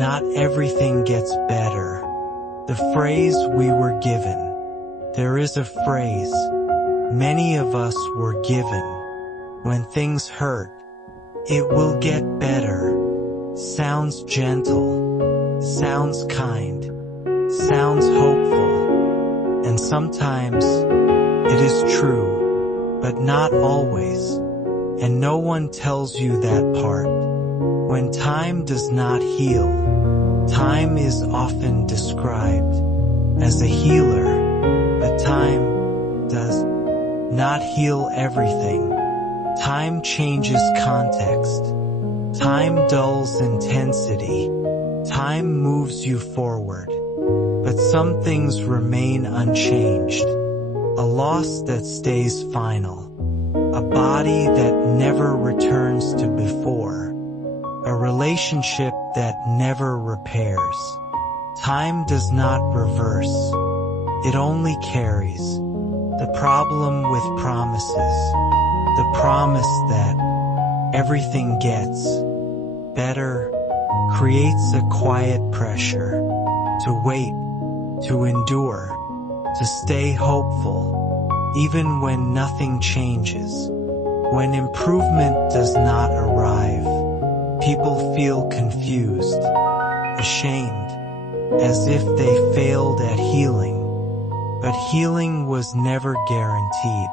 not everything gets better. The phrase we were given. There is a phrase many of us were given. When things hurt, it will get better. Sounds gentle, sounds kind, sounds hopeful. And sometimes it is true, but not always. And no one tells you that part. When time does not heal, time is often described as a healer, but time does not heal everything. Time changes context. Time dulls intensity. Time moves you forward. But some things remain unchanged. A loss that stays final. A body that never returns to before. A relationship that never repairs. Time does not reverse. It only carries. The problem with promises. The promise that everything gets better creates a quiet pressure to wait, to endure, to stay hopeful, even when nothing changes. When improvement does not arrive, people feel confused, ashamed, as if they failed at healing. But healing was never guaranteed,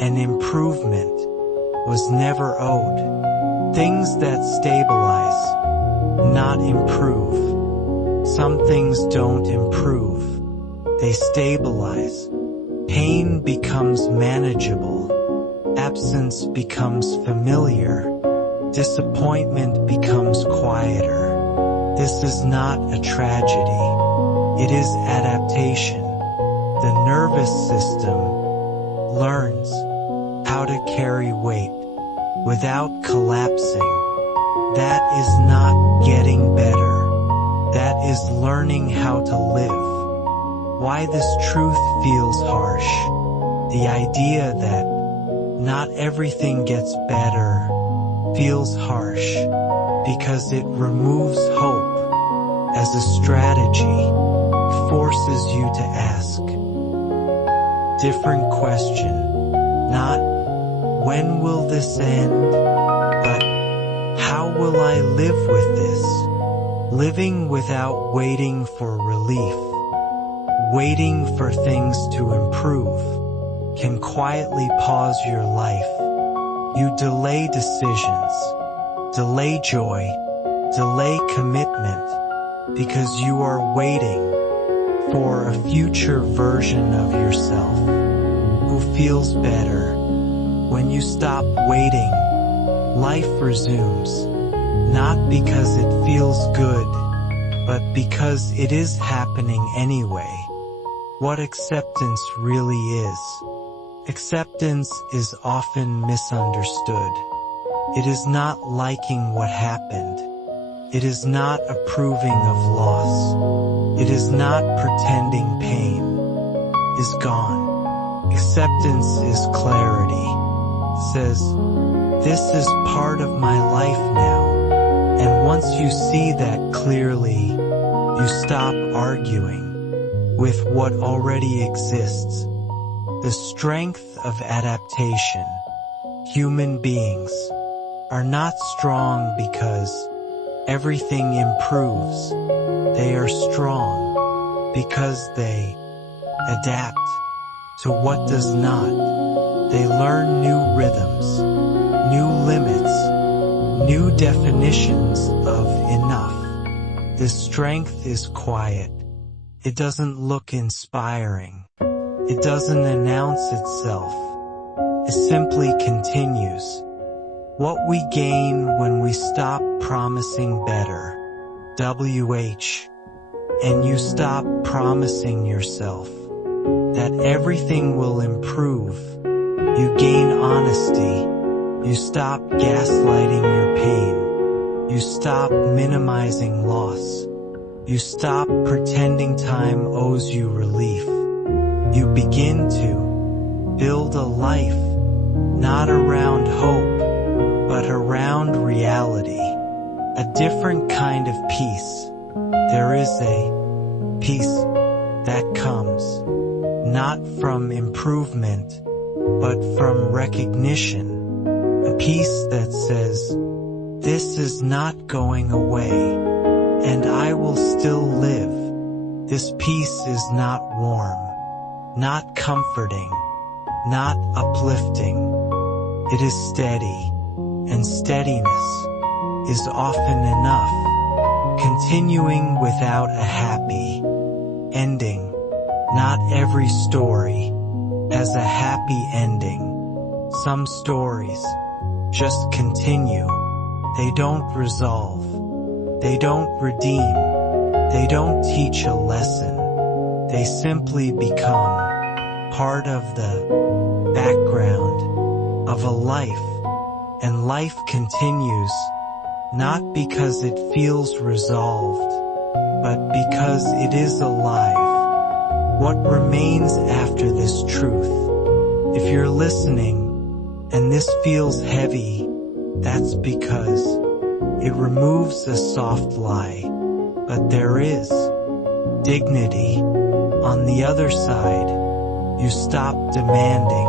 and improvement was never owed. Things that stabilize, not improve. Some things don't improve, they stabilize. Pain becomes manageable. Absence becomes familiar. Disappointment becomes quieter. This is not a tragedy. It is adaptation. The nervous system learns how to carry weight without collapsing. That is not getting better. That is learning how to live. Why this truth feels harsh. The idea that not everything gets better feels harsh because it removes hope as a strategy, forces you to ask different question, not when will this end, but how will I live with this? Living without waiting for relief, waiting for things to improve, can quietly pause your life. You delay decisions, delay joy, delay commitment, because you are waiting for a future version of yourself who feels better. When you stop waiting, life resumes, not because it feels good, but because it is happening anyway. What acceptance really is. Acceptance is often misunderstood. It is not liking what happened. It is not approving of loss. It is not pretending pain is gone. Acceptance is clarity. Says, this is part of my life now. And once you see that clearly, you stop arguing with what already exists. The strength of adaptation. Human beings are not strong because everything improves. They are strong because they adapt to what does not. They learn new rhythms, new limits, new definitions of enough. This strength is quiet. It doesn't look inspiring. It doesn't announce itself. It simply continues. What we gain when we stop promising better, WH, and you stop promising yourself that everything will improve. You gain honesty. You stop gaslighting your pain. You stop minimizing loss. You stop pretending time owes you relief. You begin to build a life, not around hope, but around reality. a different kind of peace. There is a peace that comes not from improvement, but from recognition. A peace that says, this is not going away, and I will still live. This peace is not warm, not comforting, not uplifting. It is steady, and steadiness is often enough, continuing without a happy ending. Not every story has a happy ending. Some stories just continue. They don't resolve. They don't redeem. They don't teach a lesson. They simply become part of the background of a life. And life continues, not because it feels resolved, but because it is alive. What remains after this truth? If you're listening, and this feels heavy, that's because it removes a soft lie. But there is dignity on the other side. You stop demanding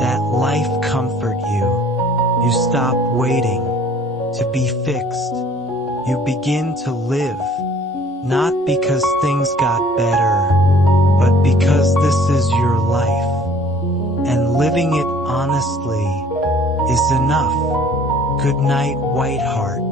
that life comfort you. You stop waiting to be fixed. You begin to live, not because things got better, but because this is your life. And living it honestly is enough. Good night, white heart.